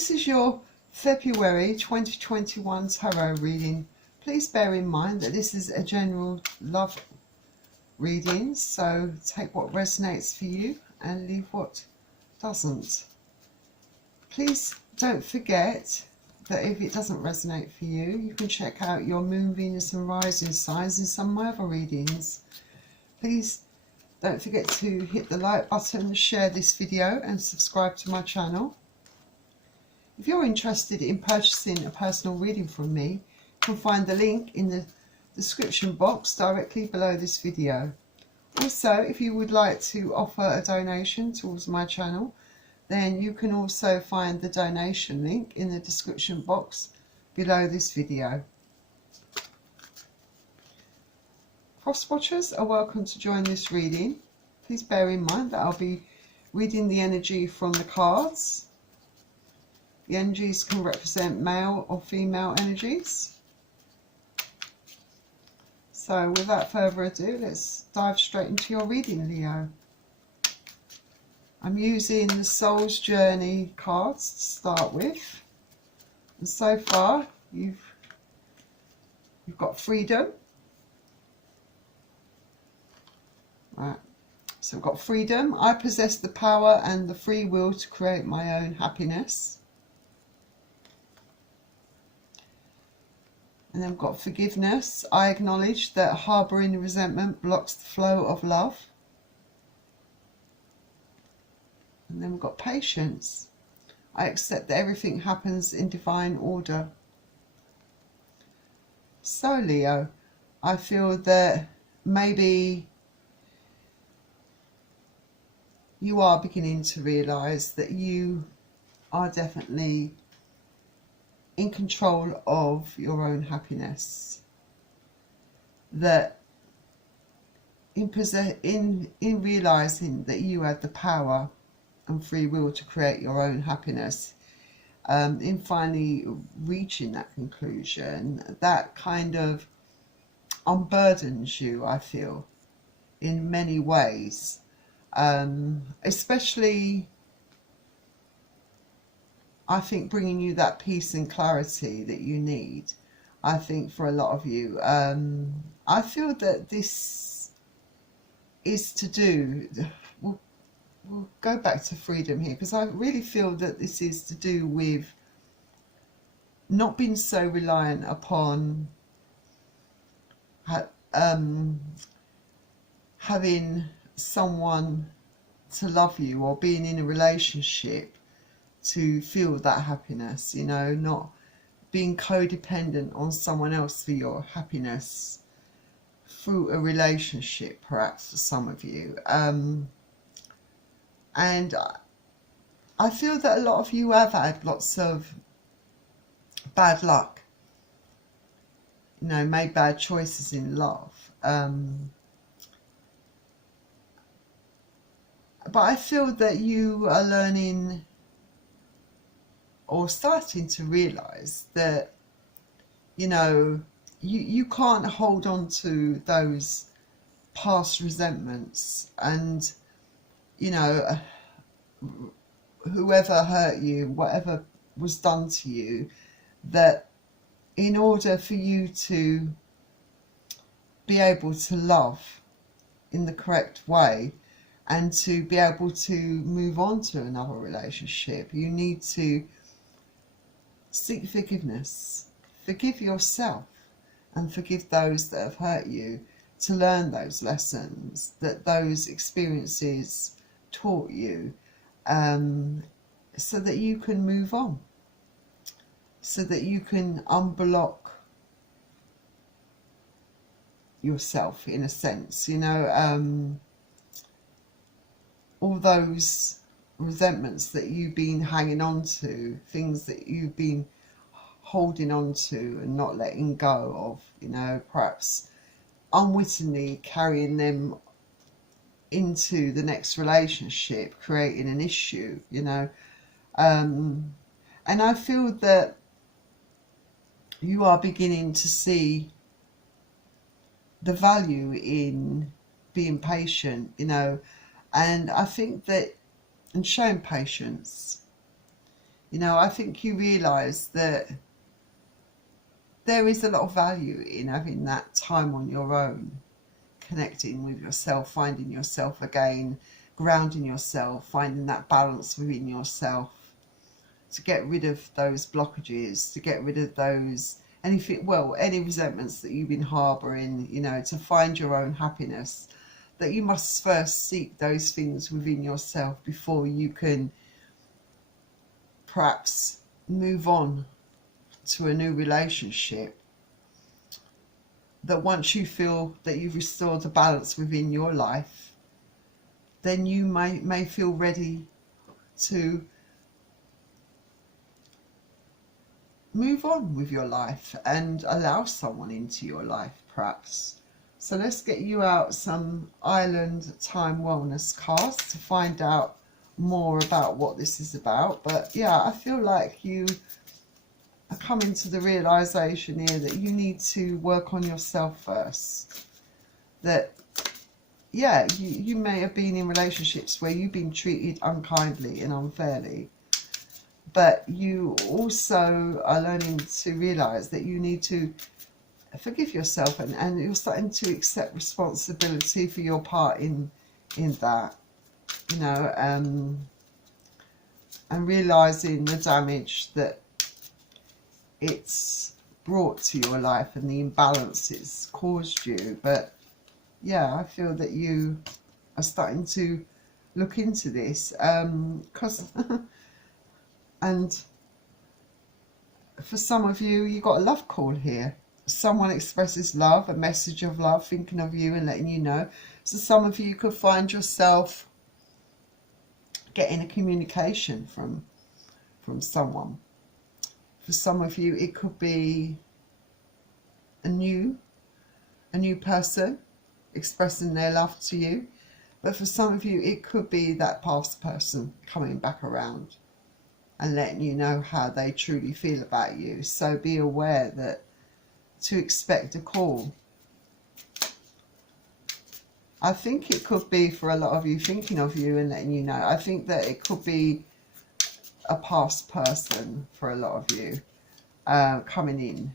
This is your February 2021 tarot reading. Please bear in mind that this is a general love reading, so take what resonates for you and leave what doesn't. Please don't forget that if it doesn't resonate for you, you can check out your Moon, Venus and Rising signs in some of my other readings. Please don't forget to hit the like button, share this video and subscribe to my channel. If you're interested in purchasing a personal reading from me, you can find the link in the description box directly below this video. Also, if you would like to offer a donation towards my channel, then you can also find the donation link in the description box below this video. Cross watchers are welcome to join this reading. Please bear in mind that I'll be reading the energy from the cards. The energies can represent male or female energies. So without further ado, let's dive straight into your reading, Leo. I'm using the Soul's Journey cards to start with. And so far, you've got freedom. Right. So we've got freedom. I possess the power and the free will to create my own happiness. And then we've got forgiveness. I acknowledge that harbouring resentment blocks the flow of love. And then we've got patience. I accept that everything happens in divine order. So Leo, I feel that maybe you are beginning to realise that you are definitely in control of your own happiness. That in realising that you have the power and free will to create your own happiness, in finally reaching that conclusion, that kind of unburdens you, I feel, in many ways, especially I think bringing you that peace and clarity that you need. I think for a lot of you, I feel that this is to do, we'll go back to freedom here, because I really feel that this is to do with not being so reliant upon having someone to love you or being in a relationship to feel that happiness, you know, not being codependent on someone else for your happiness through a relationship, perhaps for some of you. And I feel that a lot of you have had lots of bad luck, you know, made bad choices in love. But I feel that you are learning or starting to realise that, you know, you can't hold on to those past resentments and, you know, whoever hurt you, whatever was done to you, that in order for you to be able to love in the correct way and to be able to move on to another relationship, you need to seek forgiveness. Forgive yourself and forgive those that have hurt you, to learn those lessons that those experiences taught you, so that you can move on, so that you can unblock yourself in a sense, you know, all those resentments that you've been hanging on to, things that you've been holding on to and not letting go of, you know, perhaps unwittingly carrying them into the next relationship, creating an issue, you know. And I feel that you are beginning to see the value in being patient, you know, and I think that, and showing patience, You know, I think you realise that there is a lot of value in having that time on your own, connecting with yourself, finding yourself again, grounding yourself, finding that balance within yourself, to get rid of those blockages, to get rid of those anything, well, any resentments that you've been harbouring, you know, to find your own happiness. That you must first seek those things within yourself before you can perhaps move on to a new relationship. That once you feel that you've restored the balance within your life, then you may feel ready to move on with your life and allow someone into your life, perhaps. So let's get you out some Island Time Wellness cards to find out more about what this is about. But yeah, I feel like you are coming to the realization here that you need to work on yourself first. That, yeah, you may have been in relationships where you've been treated unkindly and unfairly, but you also are learning to realize that you need to forgive yourself, and you're starting to accept responsibility for your part in that, you know, and realizing the damage that it's brought to your life and the imbalance it's caused you. But yeah, I feel that you are starting to look into this, because and for some of you, you got a love call here. Someone expresses love, a message of love, thinking of you and letting you know. So some of you could find yourself getting a communication from someone. For some of you, it could be a new person expressing their love to you. But for some of you, it could be that past person coming back around and letting you know how they truly feel about you. So be aware that to expect a call. I think it could be, for a lot of you, thinking of you and letting you know. I think that it could be a past person for a lot of you, coming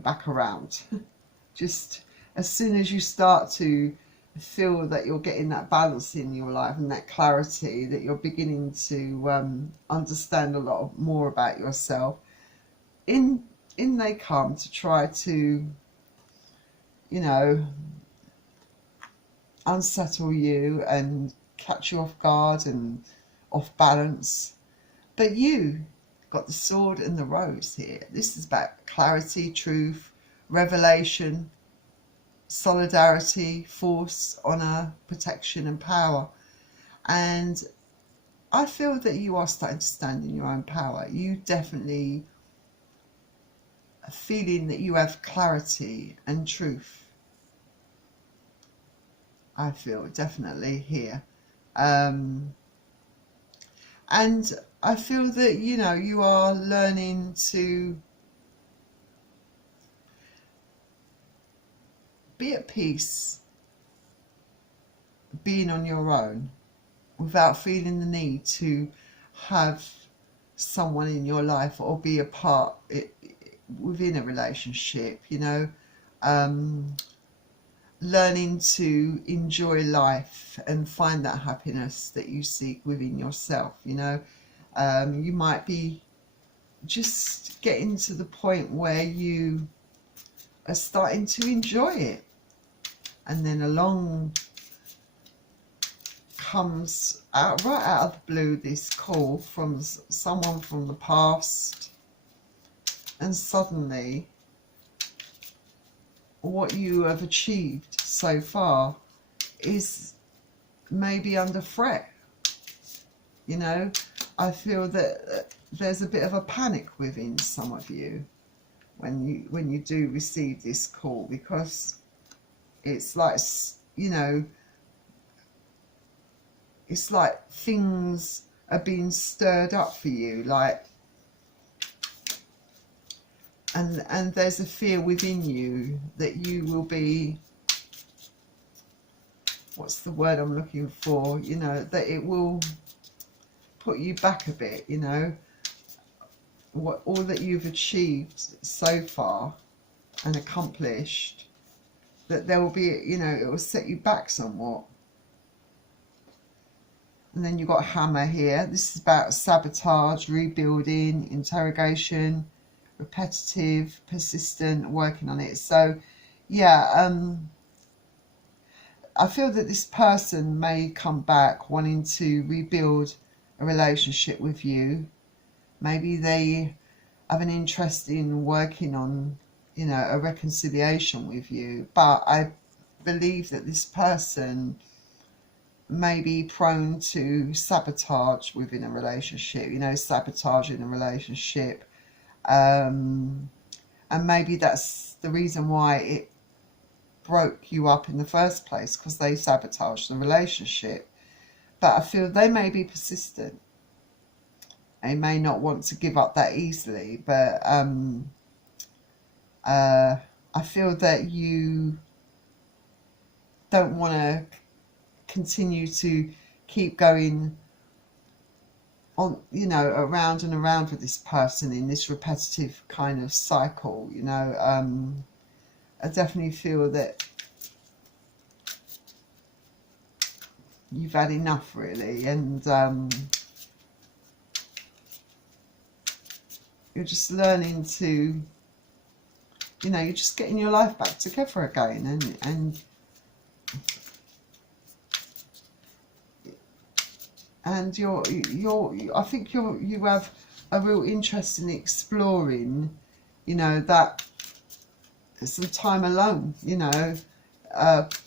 back around. Just as soon as you start to feel that you're getting that balance in your life and that clarity, that you're beginning to understand a lot more about yourself, in they come to try to, you know, unsettle you and catch you off guard and off balance. But you got the sword and the rose here. This is about clarity, truth, revelation, solidarity, force, honor, protection and power. And I feel that you are starting to stand in your own power. You definitely are feeling that you have clarity and truth. I feel definitely here. And I feel that, you know, you are learning to be at peace being on your own without feeling the need to have someone in your life or be a part within a relationship, you know. Learning to enjoy life and find that happiness that you seek within yourself, you know. You might be just getting to the point where you are starting to enjoy it, and then along comes out right out of the blue this call from someone from the past, and suddenly what you have achieved so far is maybe under threat. You know, I feel that there's a bit of a panic within some of you when you do receive this call, because it's like, you know, it's like things are being stirred up for you, like, and there's a fear within you that you will be, what's the word I'm looking for, you know, that it will put you back a bit, you know, what all that you've achieved so far and accomplished, that there will be, you know, it will set you back somewhat. And then you've got hammer here. This is about sabotage, rebuilding, interrogation, repetitive, persistent, working on it. So yeah, I feel that this person may come back wanting to rebuild a relationship with you. Maybe they have an interest in working on, you know, a reconciliation with you. But I believe that this person may be prone to sabotage within a relationship, you know, sabotaging a relationship. And maybe that's the reason why it broke you up in the first place, because they sabotaged the relationship. But I feel they may be persistent. They may not want to give up that easily, but I feel that you don't want to continue to keep going on, you know, around and around with this person in this repetitive kind of cycle, you know. I definitely feel that you've had enough, really, and you're just learning to, you know, you're just getting your life back together again, and you're I think you have a real interest in exploring, you know, that some time alone, you know,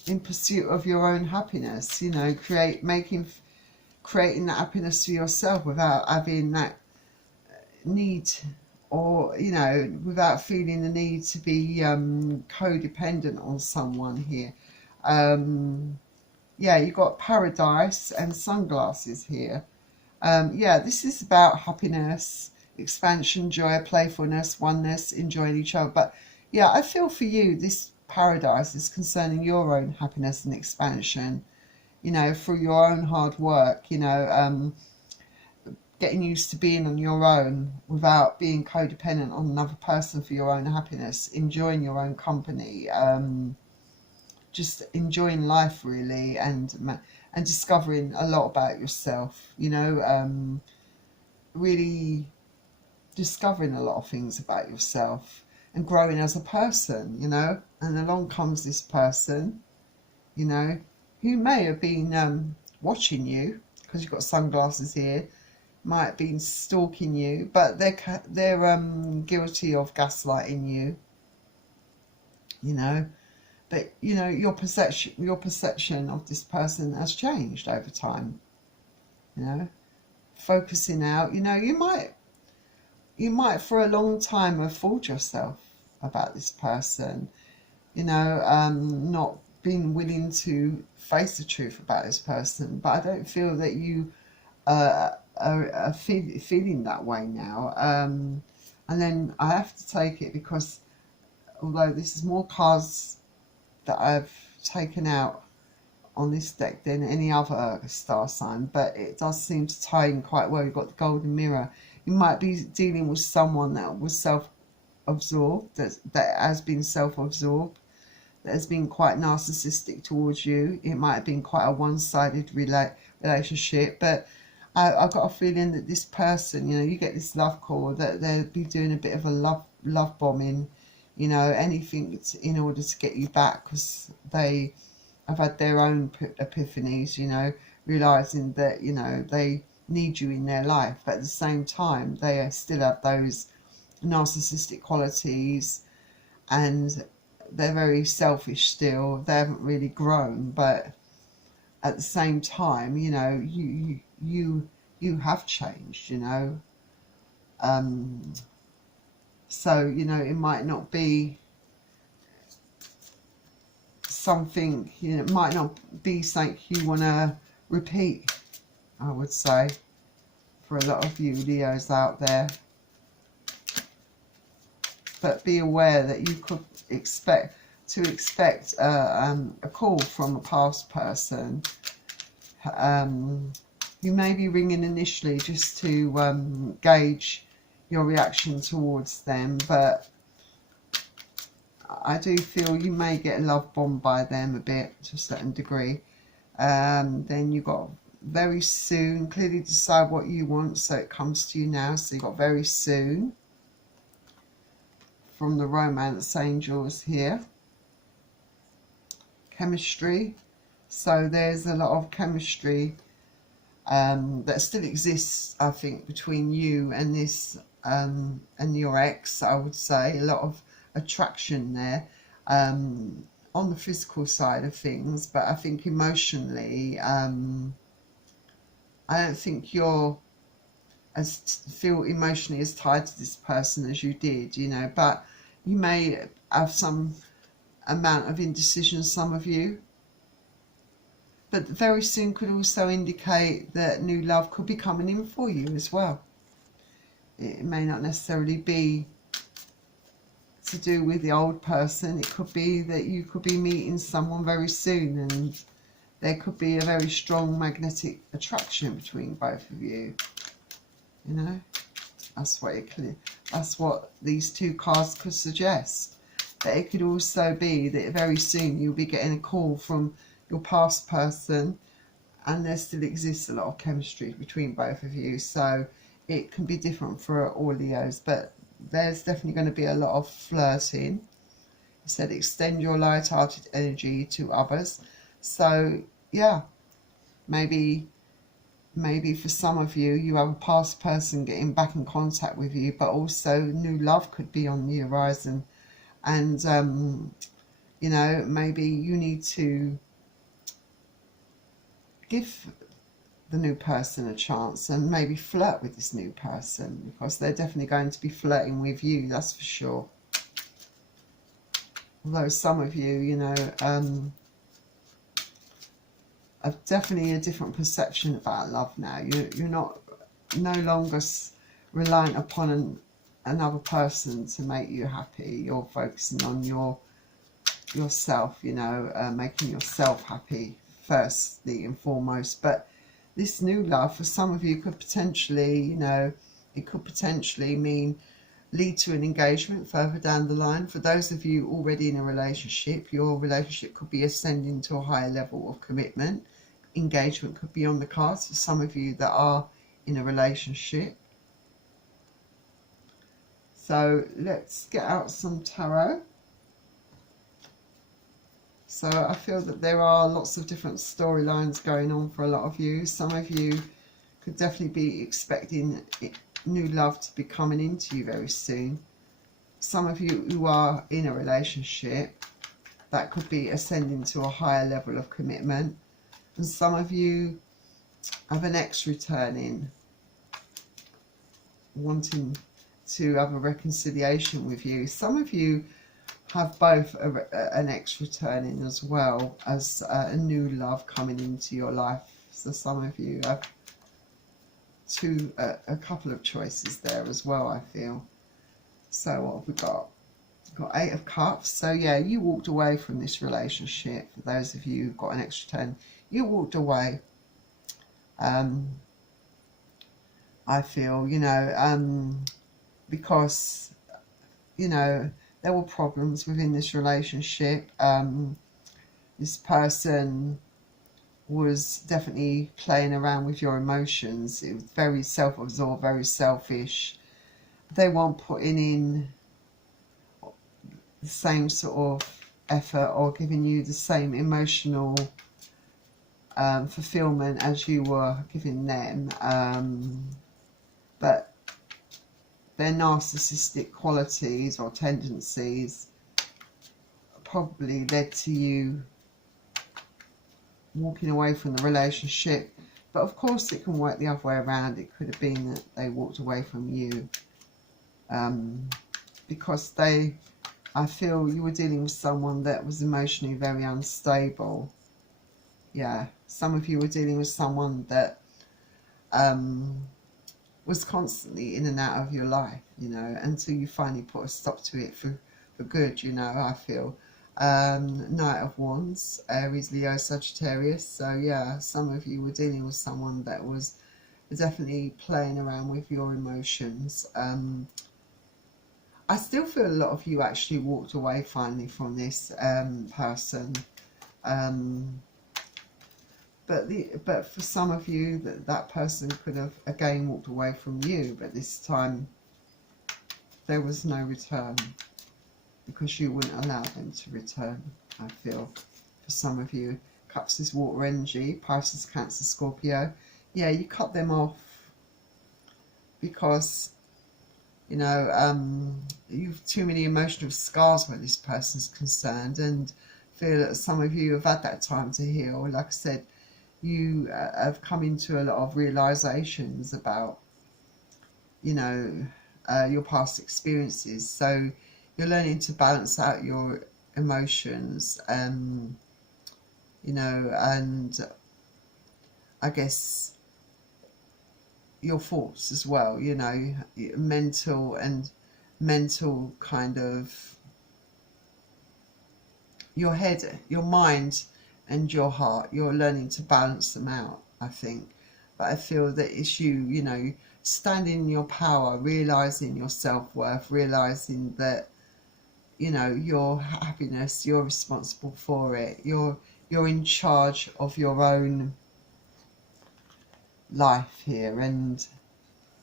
in pursuit of your own happiness, you know, creating that happiness for yourself without having that need, or, you know, without feeling the need to be codependent on someone here. Yeah, you've got paradise and sunglasses here. Yeah, this is about happiness, expansion, joy, playfulness, oneness, enjoying each other. But yeah, I feel for you, this paradise is concerning your own happiness and expansion, you know, through your own hard work, you know, getting used to being on your own without being codependent on another person for your own happiness, enjoying your own company, just enjoying life, really, and discovering a lot about yourself, you know, really discovering a lot of things about yourself and growing as a person, you know. And along comes this person, you know, who may have been watching you, because you've got sunglasses here, might have been stalking you, but they're guilty of gaslighting you, you know. But, you know, your perception of this person has changed over time, you know. Focusing out, you know, you might for a long time have fooled yourself about this person, you know, not being willing to face the truth about this person. But I don't feel that you are feeling that way now. And then I have to take it, because although this is more cards that I've taken out on this deck than any other star sign, but it does seem to tie in quite well. You've got the golden mirror. You might be dealing with someone that was self-absorbed, that has been self-absorbed, that has been quite narcissistic towards you. It might have been quite a one-sided relationship, but I've got a feeling that this person, you know, you get this love call, that they'll be doing a bit of a love bombing, you know, anything in order to get you back, because they have had their own epiphanies, you know, realising that, you know, they need you in their life, but at the same time they still have those narcissistic qualities, and they're very selfish still. They haven't really grown, but at the same time, you know, you have changed, you know. So, you know, it might not be something, you know, it might not be something you want to repeat, I would say, for a lot of you Leos out there. But be aware that you could expect a call from a past person, You may be ringing initially just to gauge your reaction towards them, but I do feel you may get love bombed by them a bit to a certain degree. Then you got very soon, clearly decide what you want, so it comes to you now. So you got very soon from the romance angels here. Chemistry. So there's a lot of chemistry that still exists, I think, between you and this and your ex. I would say a lot of attraction there on the physical side of things, but I think emotionally, I don't think you're feel emotionally as tied to this person as you did, you know, but you may have some amount of indecision, some of you. But very soon could also indicate that new love could be coming in for you as well. It may not necessarily be to do with the old person. It could be that you could be meeting someone very soon and there could be a very strong magnetic attraction between both of you. You know, that's what these two cards could suggest. But it could also be that very soon you'll be getting a call from your past person, and there still exists a lot of chemistry between both of you. So it can be different for all Leos, but there's definitely going to be a lot of flirting. It said extend your light-hearted energy to others. So yeah, maybe for some of you, you have a past person getting back in contact with you, but also new love could be on the horizon. And you know, maybe you need to give the new person a chance and maybe flirt with this new person, because they're definitely going to be flirting with you, that's for sure. Although some of you, you know, have definitely a different perception about love now. You're no longer reliant upon another person to make you happy. You're focusing on yourself, you know, making yourself happy firstly and foremost. But this new love for some of you could potentially, you know, it could potentially mean lead to an engagement further down the line. For those of you already in a relationship, your relationship could be ascending to a higher level of commitment. Engagement could be on the cards for some of you that are in a relationship. So let's get out some tarot. So I feel that there are lots of different storylines going on for a lot of you. Some of you could definitely be expecting new love to be coming into you very soon. Some of you who are in a relationship, that could be ascending to a higher level of commitment. And some of you have an ex returning, wanting to have a reconciliation with you. Some of you have both an ex returning as well as a new love coming into your life. So some of you have a couple of choices there as well, I feel. So what have we got? We've got 8 of Cups. So yeah, you walked away from this relationship. For those of you who've got an ex return, you walked away. I feel, you know, because, you know, there were problems within this relationship. This person was definitely playing around with your emotions. It was very self-absorbed, very selfish. They weren't putting in the same sort of effort or giving you the same emotional fulfillment as you were giving them. But their narcissistic qualities or tendencies probably led to you walking away from the relationship. But of course it can work the other way around. It could have been that they walked away from you because I feel you were dealing with someone that was emotionally very unstable. Yeah, some of you were dealing with someone that was constantly in and out of your life, you know, until you finally put a stop to it for good, you know, I feel. Knight of Wands, Aries, Leo, Sagittarius. So yeah, some of you were dealing with someone that was definitely playing around with your emotions. I still feel a lot of you actually walked away finally from this person. But for some of you, that person could have again walked away from you, but this time there was no return because you wouldn't allow them to return. I feel for some of you, Cups is water energy, Pisces, Cancer, Scorpio. Yeah, you cut them off because you've too many emotional scars where this person's concerned, and feel that some of you have had that time to heal. Like I said, you have come into a lot of realizations about your past experiences, so you're learning to balance out your emotions, and I guess your thoughts as well, mental kind of your head, your mind and your heart. You're learning to balance them out, I think. But I feel that it's you standing in your power, realizing your self-worth, realizing that your happiness, you're responsible for it. You're in charge of your own life here, and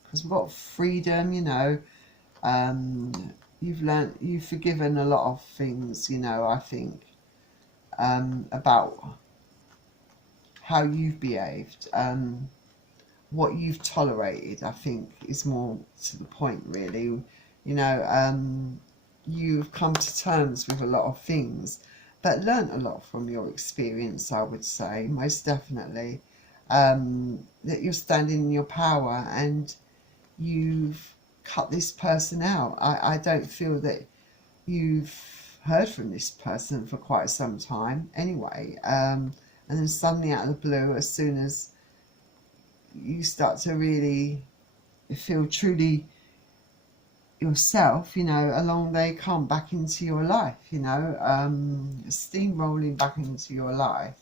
because we've got freedom, you've forgiven a lot of things, I think, about how you've behaved, what you've tolerated, I think is more to the point, really. You've come to terms with a lot of things, but learnt a lot from your experience, I would say, most definitely. That you're standing in your power and you've cut this person out. I don't feel that you've heard from this person for quite some time anyway, and then suddenly out of the blue, as soon as you start to really feel truly yourself, along they come back into your life, steamrolling back into your life,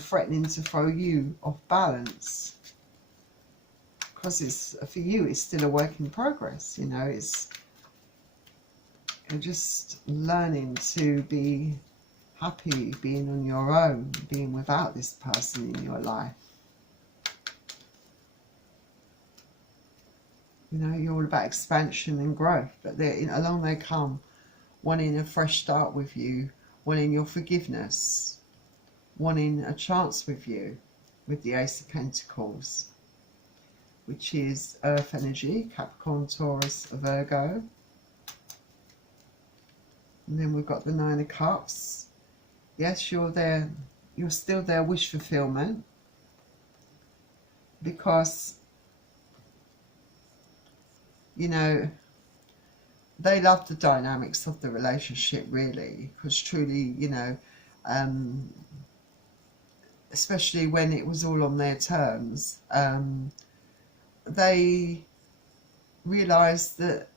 threatening to throw you off balance, because it's, for you, it's still a work in progress. It's, you're just learning to be happy being on your own, being without this person in your life. You're all about expansion and growth, but along they come, wanting a fresh start with you, wanting your forgiveness, wanting a chance with you, with the Ace of Pentacles, which is Earth energy, Capricorn, Taurus, Virgo. And then we've got the Nine of Cups. Yes, you're there. You're still there, wish fulfillment, because they love the dynamics of the relationship, really, because truly, especially when it was all on their terms, they realised that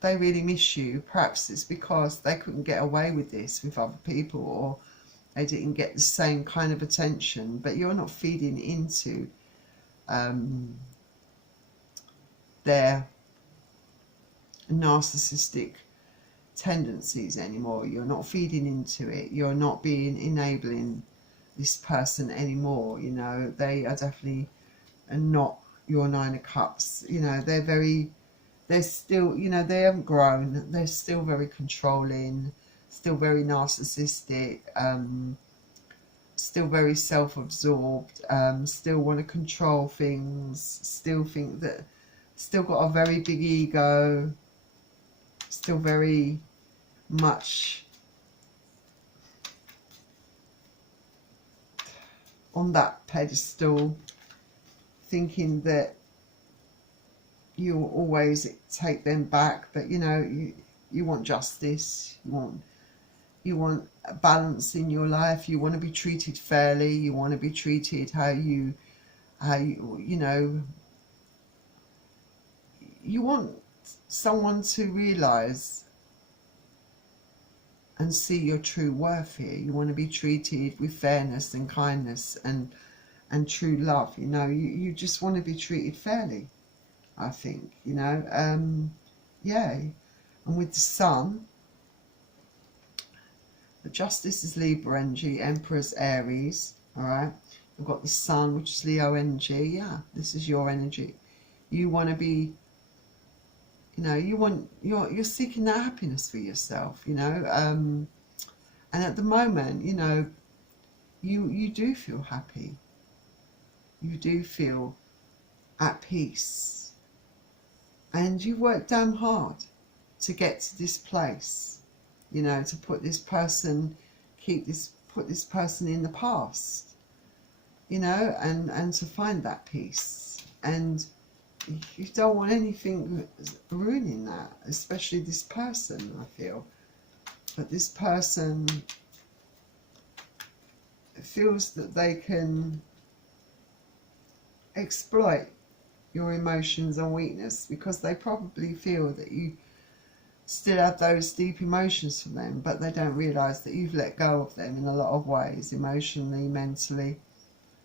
they really miss you. Perhaps it's because they couldn't get away with this with other people, or they didn't get the same kind of attention, but you're not feeding into their narcissistic tendencies anymore. You're not feeding into it. You're not being enabling this person anymore. They are definitely not your Nine of Cups. They're still, they haven't grown. They're still very controlling, still very narcissistic, still very self-absorbed, still want to control things, still think that, still got a very big ego, still very much on that pedestal, thinking that you'll always take them back. But you want justice, you want a balance in your life, you want to be treated fairly, you want to be treated how you you want someone to realize and see your true worth here. You want to be treated with fairness and kindness and true love. You know, you just want to be treated fairly, I think, you know. Yeah. And with the Sun, the Justice is Libra energy, Emperor's Aries, all right. We've got the Sun, which is Leo energy. Yeah, this is your energy. You want to be, you know, you're seeking that happiness for yourself, you know. And at the moment, you know, you do feel happy. You do feel at peace. And you work damn hard to get to this place, you know, to put this person, put this person in the past, you know, and to find that peace. And you don't want anything ruining that, especially this person, I feel. But this person feels that they can exploit your emotions and weakness, because they probably feel that you still have those deep emotions for them, but they don't realise that you've let go of them in a lot of ways, emotionally, mentally,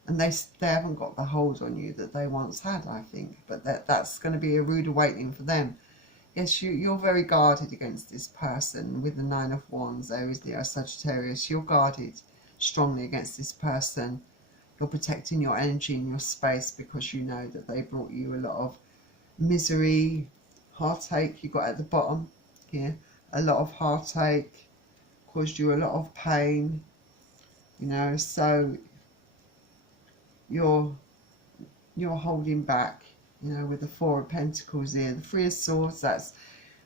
and they haven't got the hold on you that they once had, I think. But that's going to be a rude awakening for them. Yes, you're very guarded against this person with the Nine of Wands, Aries, Leo, Sagittarius. You're guarded strongly against this person. You're protecting your energy and your space, because you know that they brought you a lot of misery, heartache. You got at the bottom here, a lot of heartache, caused you a lot of pain, you know. So you're holding back, you know, with the Four of Pentacles here. The Three of Swords, that's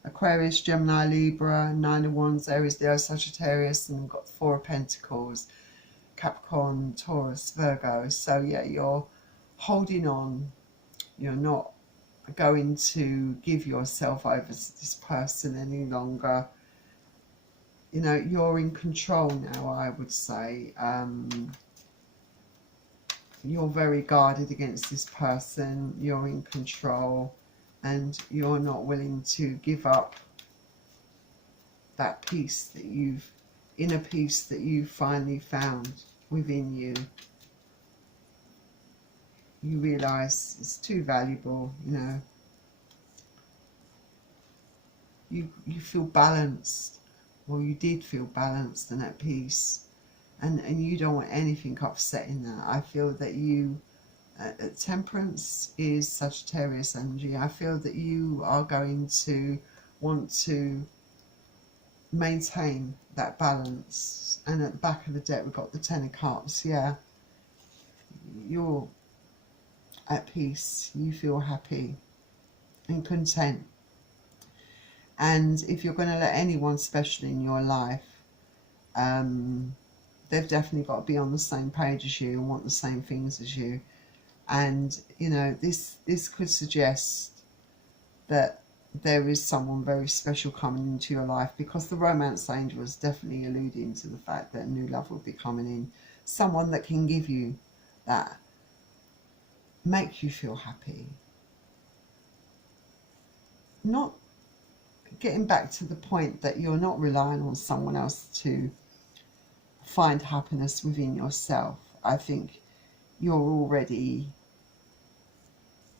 Aquarius, Gemini, Libra. Nine of Wands, Aries, Leo, Sagittarius, and we've got the Four of Pentacles, Capricorn, Taurus, Virgo. So yeah, you're holding on. You're not going to give yourself over to this person any longer. You know, you're in control now, I would say. You're very guarded against this person. You're in control, and you're not willing to give up that peace that inner peace that you finally found within you. You realise it's too valuable, you know. You feel balanced, or you did feel balanced and at peace, and you don't want anything upsetting that. I feel that you, Temperance is Sagittarius energy. I feel that you are going to want to maintain that balance. And at the back of the deck we've got the Ten of Cups. Yeah, you're at peace, you feel happy and content. And if you're going to let anyone special in your life, they've definitely got to be on the same page as you and want the same things as you. And you know, this could suggest that there is someone very special coming into your life, because the romance angel is definitely alluding to the fact that new love will be coming in. Someone that can give you that, make you feel happy. Not getting back to the point that you're not relying on someone else to find happiness within yourself. I think you're already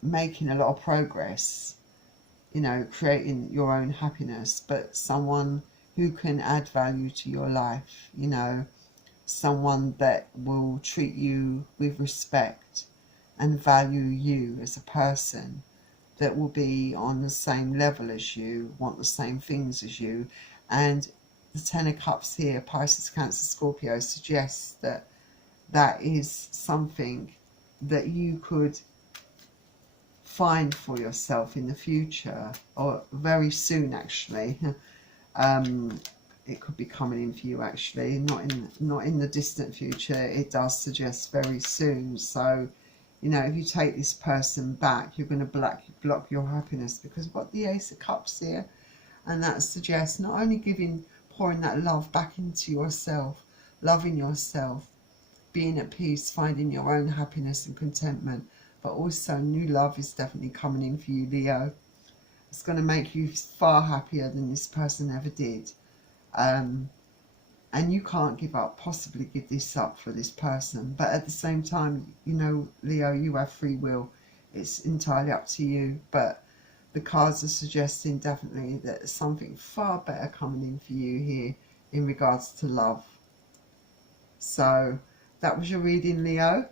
making a lot of progress, you know, creating your own happiness, but someone who can add value to your life, you know, someone that will treat you with respect and value you as a person, that will be on the same level as you, want the same things as you. And the Ten of Cups here, Pisces, Cancer, Scorpio, suggests that that is something that you could find for yourself in the future, or very soon actually. It could be coming in for you actually, not in the distant future. It does suggest very soon. So you know, if you take this person back, you're going to block your happiness, because we've got the Ace of Cups here, and that suggests not only pouring that love back into yourself, loving yourself, being at peace, finding your own happiness and contentment, but also new love is definitely coming in for you, Leo. It's going to make you far happier than this person ever did. and you can't possibly give this up for this person. But at the same time, you know, Leo, you have free will. It's entirely up to you. But the cards are suggesting definitely that there's something far better coming in for you here in regards to love. So that was your reading, Leo.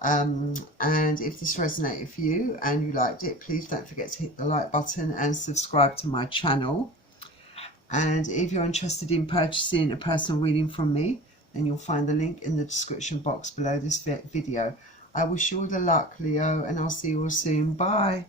And if this resonated for you and you liked it, please don't forget to hit the like button and subscribe to my channel. And if you're interested in purchasing a personal reading from me, then you'll find the link in the description box below this video. I wish you all the luck, Leo, and I'll see you all soon. Bye.